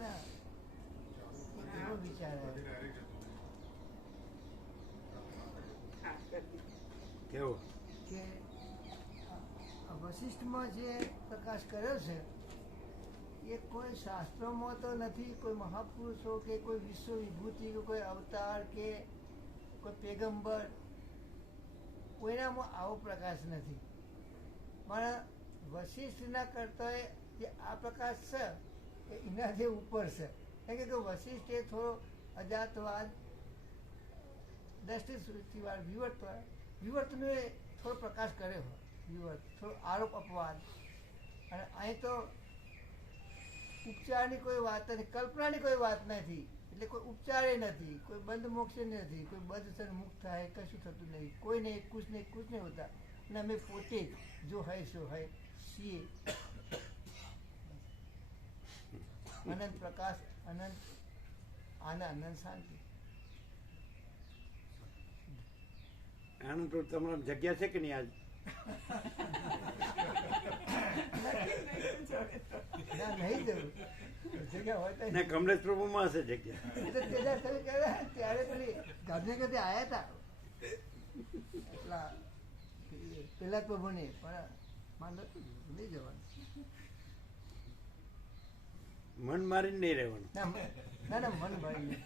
મને એવો વિચાર કેવો કે વશિષ્ઠમાં જે પ્રકાશ કર્યો છે એ કોઈ શાસ્ત્રોમાં તો નથી, કોઈ મહાપુરુષો કે કોઈ વિશ્વ વિભૂતિ કે કોઈ અવતાર કે કોઈ પેગમ્બર કોઈનામાં આવો પ્રકાશ નથી. પણ વશિષ્ઠના કરતા જે આ પ્રકાશ છે એ એનાથી ઉપર છે. કારણ કે વશિષ્ઠ એ થોડો અજાતવાદ દ્રષ્ટિવાદ વિવર્તનો એ થોડો પ્રકાશ કર્યો હોય, વિવર્ત થોડો આરોપ અપવાદ. અને અહીં તો ઉપચારની કોઈ વાત નથી, કલ્પનાની કોઈ વાત નથી, એટલે કોઈ ઉપચારે નથી, કોઈ બંધ મોક્ષે નથી, કોઈ બંધ છે મુક્ત થાય કશું થતું નહીં, કોઈ નહીં, કુછ નહીં હોતા. અને અમે પોતે જ જો હોય સો હોય છીએ. અનંત પ્રકાશ, અનંત આનંદ, અનંત શાંતિ. આનંદ તમારા જગ્યા છે કે નહીં આજ? ના, નહીં જરૂર જગ્યા હોય તો ના, કમલેશ પ્રભુમાં હશે જગ્યા. ત્યારે પેલી ગાંધીનગર આવ્યા હતા એટલા પેલા પ્રભુને, પણ માનતો નહીં જવાનું. મન મારીને નહીં રહેવાનું. ના મન ભાઈ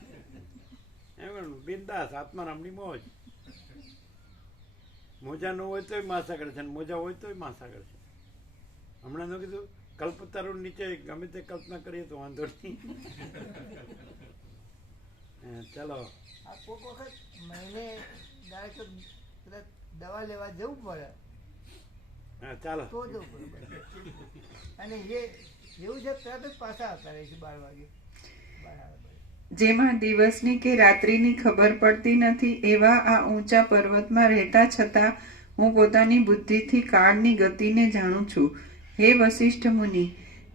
એમ બિંદાસ આત્મારામની મોજ. મોજા ન હોય તોય મહાસાગર છે, મોજા હોય તોય મહાસાગર છે. હમણાં ન કીધું કલ્પતરુ નીચે ગમે તે કલ્પના કરીએ તો વાંધો નહીં. ચાલો આ કોઈક વખત મહિને ડાયરેક્ટ દવા લેવા જવું પડે. હા ચાલો તો જવું પડે. અને એ એવું છે તરત જ પાછા આવતા રહે છે 12 વાગે. જેમાં દિવસની કે રાત્રિની ખબર પડતી નથી એવા આ ઊંચા પર્વતમાં રહેતા છતાં હું પોતાની બુદ્ધિથી કાળની ગતિને જાણું છું. હે વશિષ્ઠ મુનિ,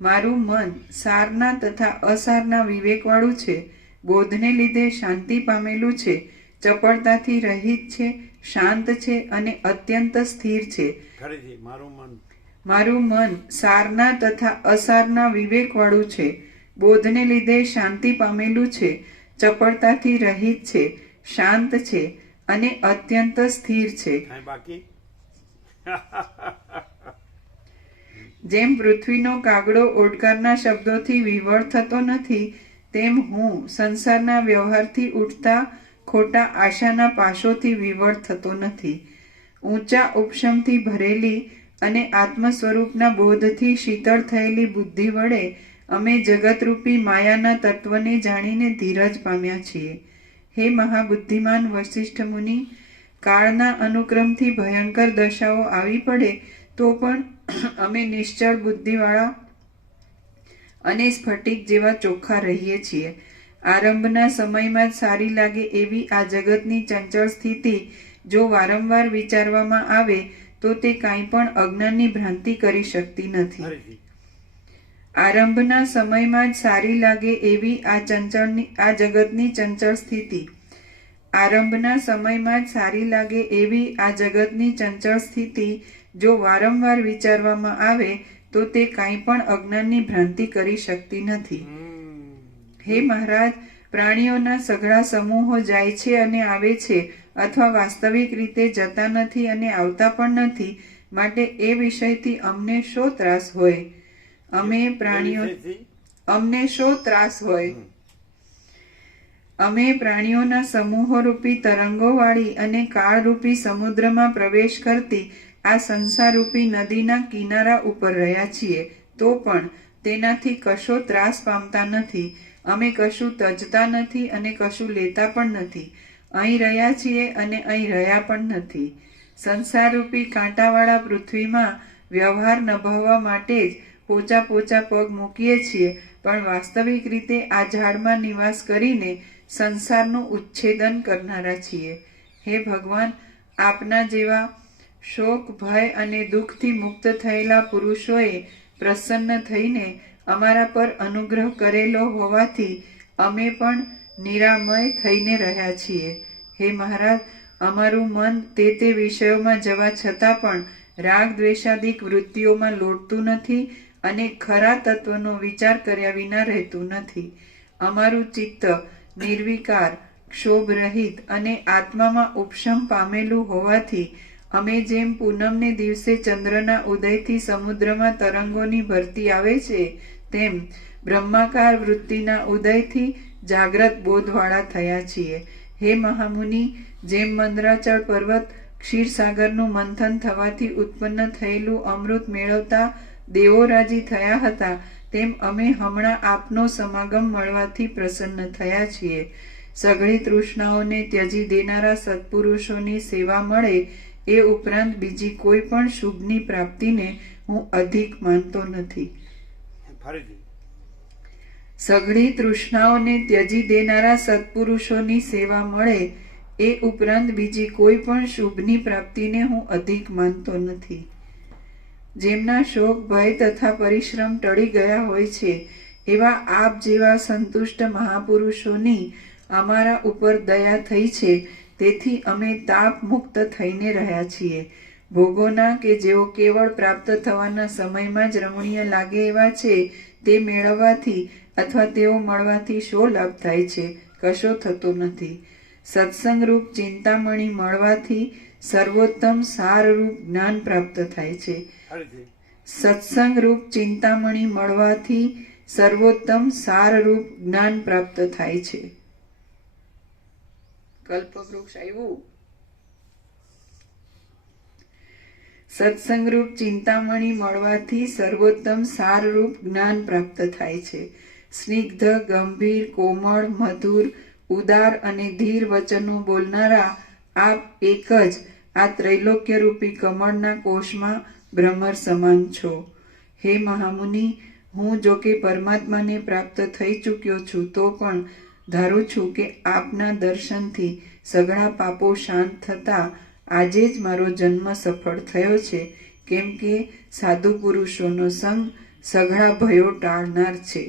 મારું મન સારના તથા અસારના વિવેકવાળું છે, બોધને લીધે શાંતિ પામેલું છે, ચપળતાથી રહિત છે, શાંત છે અને અત્યંત સ્થિર છે. મારું મન સારના તથા અસારના વિવેકવાળું છે, બોધને લીધે શાંતિ પામેલું છે, ચપળતાથી રહિત છે, શાંત છે અને અત્યંત સ્થિર છે. જેમ પૃથ્વીનો કાગડો ઓડકારના શબ્દોથી વિવળ થતો નથી, તેમ હું સંસારના વ્યવહારથી ઉઠતા ખોટા આશાના પાશોથી વિવળ થતો નથી. ઊંચા ઉપશમથી ભરેલી અને આત્મ સ્વરૂપના બોધથી શીતળ થયેલી બુદ્ધિ વડે અમે જગતરૂપી માયાના તત્વને જાણીને ધીરજ પામ્યા છીએ. હે મહાબુદ્ધિમાન વશિષ્ઠ મુનિ, કાળના અનુક્રમથી ભયંકર દશાઓ આવી પડે તો પણ અમે નિશ્ચળ બુદ્ધિવાળા અને સ્ફટિક જેવા ચોખ્ખા રહીએ છીએ. આરંભના સમયમાં જ સારી લાગે એવી આ જગતની ચંચળ સ્થિતિ જો વારંવાર વિચારવામાં આવે તો તે કાંઈ પણ અજ્ઞાનની ભ્રાંતિ કરી શકતી નથી. આરંભના સમયમાં જ સારી લાગે એવી આ જગતની ચંચળ સ્થિતિ, આરંભના સમયમાં જ સારી લાગે એવી આ જગતની ચંચળ સ્થિતિ જો વારંવાર વિચારવામાં આવે તો તે કાંઈ પણ અજ્ઞાનની ભ્રાંતિ કરી શકતી નથી. હે મહારાજ, પ્રાણીઓના સઘળા સમૂહો જાય છે અને આવે છે, અથવા વાસ્તવિક રીતે જતા નથી અને આવતા પણ નથી, માટે એ વિષયથી અમને શો ત્રાસ હોય? અમને શો ત્રાસ હોય? અમે પ્રાણીઓના સમૂહો રૂપી તરંગોવાળી અને કાળરૂપી સમુદ્રમાં પ્રવેશ કરતી આ સંસારરૂપી નદીના કિનારા ઉપર રહ્યા છીએ, તો પણ તેનાથી કશો ત્રાસ પામતા નથી. અમે કશું તજતા નથી અને કશું લેતા પણ નથી. અહીં રહ્યા છીએ અને અહીં રહ્યા પણ નથી. સંસારરૂપી કાંટાવાળા પૃથ્વીમાં વ્યવહાર નભાવવા માટે જ પોચા પોચા પગ મૂકીએ છીએ, પણ વાસ્તવિક રીતે આ ઝાડમાં નિવાસ કરીને સંસારનું ઉચ્છેદન કરનારા છીએ. હે ભગવાન, આપના જેવા શોક, ભય અને દુઃખથી મુક્ત થયેલા પુરુષોએ પ્રસન્ન થઈને અમારા પર અનુગ્રહ કરેલો હોવાથી અમે પણ નિરામય થઈને રહ્યા છીએ. હે મહારાજ, અમારું મન તે વિષયોમાં જવા છતાં પણ રાગ દ્વેષાદિક વૃત્તિઓમાં લોટતું નથી અને ખરા તત્વનો વિચાર કર્યા વિના રહેતું નથી. અમારું ચિત્ત નિર્વિકાર, ક્ષોભ રહિત અને આત્મામાં ઉપશમ પામેલું હોવાથી અમે જેમ પૂનમને દિવસે ચંદ્રના ઉદયથી સમુદ્રમાં તરંગોની ભરતી આવે છે, તેમ બ્રહ્માકાર વૃત્તિના ઉદયથી જાગ્રત બોધવાળા થયા છીએ. હે મહામુનિ, જેમ મંદરાચળ પર્વત ક્ષીરસાગરનું મંથન થવાથી ઉત્પન્ન થયેલું અમૃત મેળવતા દેવો રાજી થયા હતા, તેમ અમે હમણાં આપનો સમાગમ મળવાથી પ્રસન્ન થયા છીએ. સઘળી તૃષ્ણાઓને ત્યજી દેનારા સત્પુરુષોની સેવા મળે એ ઉપરાંત બીજી કોઈ પણ શુભની પ્રાપ્તિને હું અધિક માનતો નથી. ફરીથી સઘળી તૃષ્ણાઓને ત્યજી દેનારા સત્પુરુષોની સેવા મળે એ ઉપરાંત બીજી કોઈ પણ શુભની પ્રાપ્તિને હું અધિક માનતો નથી. જેમના શોક, ભય તથા પરિશ્રમ ટળી ગયા હોય છે, એવા આપ જેવા સંતુષ્ટ મહાપુરુષોની અમારા ઉપર દયા થઈ છે, તેથી અમે તાપ મુક્ત થઈને રહ્યા છીએ. ભોગોના કે જેઓ કેવળ પ્રાપ્ત થવાના સમયમાં જ રમણીય લાગે એવા છે, તે મેળવવાથી અથવા તેઓ મળવાથી શો લાભ થાય છે? કશો થતો નથી. સત્સંગરૂપ ચિંતામણી મળવાથી સર્વોત્તમ સારરૂપ જ્ઞાન પ્રાપ્ત થાય છે. ફરીથી સત્સંગરૂપ ચિંતામણી મળવાથી સર્વોત્તમ સારરૂપ જ્ઞાન પ્રાપ્ત થાય છે. કલ્પવૃક્ષ આવ્યું. સત્સંગરૂપ ચિંતામણી મળવાથી સર્વોત્તમ સારરૂપ જ્ઞાન પ્રાપ્ત થાય છે. સ્નિગ્ધ, ગંભીર, કોમળ, મધુર, ઉદાર અને ધીર વચનો બોલનારા આપ એક જ આ ત્રૈલોક્યરૂપી કમળના કોષમાં ભ્રમર સમાન છો. હે મહામુનિ, હું જો કે પરમાત્માને પ્રાપ્ત થઈ ચૂક્યો છું, તો પણ ધારું છું કે આપના દર્શનથી સઘળા પાપો શાંત થતા આજે જ મારો જન્મ સફળ થયો છે, કેમ કે સાધુ પુરુષોનો સંગ સઘળા ભયો ટાળનાર છે.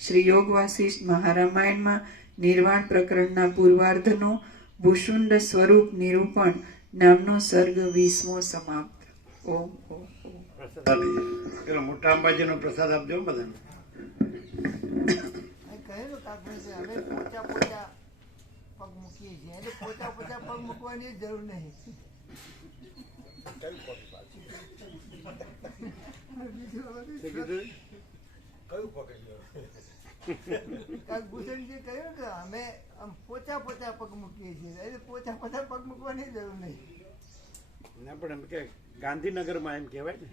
શ્રી યોગ વાસિષ્ઠ મહારામાયણમાં નિર્વાણ પ્રકરણના પૂર્વાર્ધનો ભૂષુંડ સ્વરૂપ નિરૂપણ નામનો સર્ગ 20મો સમાપ્ત. ઓમ ઓમ ઓમ. પ્રસાદ આપી પેલો મોટા અંબાજીનો પ્રસાદ આપજો બધાને. કહેલું કાકભાઈ, અમે પોચા પોચા પગ મૂકીએ છીએ, એટલે પોચા પોચા પગ મૂકવાની જરૂર નહીં. શું કીધું? ભૂષણજી કહ્યું કે અમે આમ પોચા પોચા પગ મૂકીએ છીએ, એટલે પોચા પોચા પગ મૂકવાની જરૂર નહીં. ના પણ એમ કે ગાંધીનગરમાં એમ કહેવાય ને,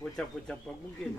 પોચા પોચા પગ મૂકીએ.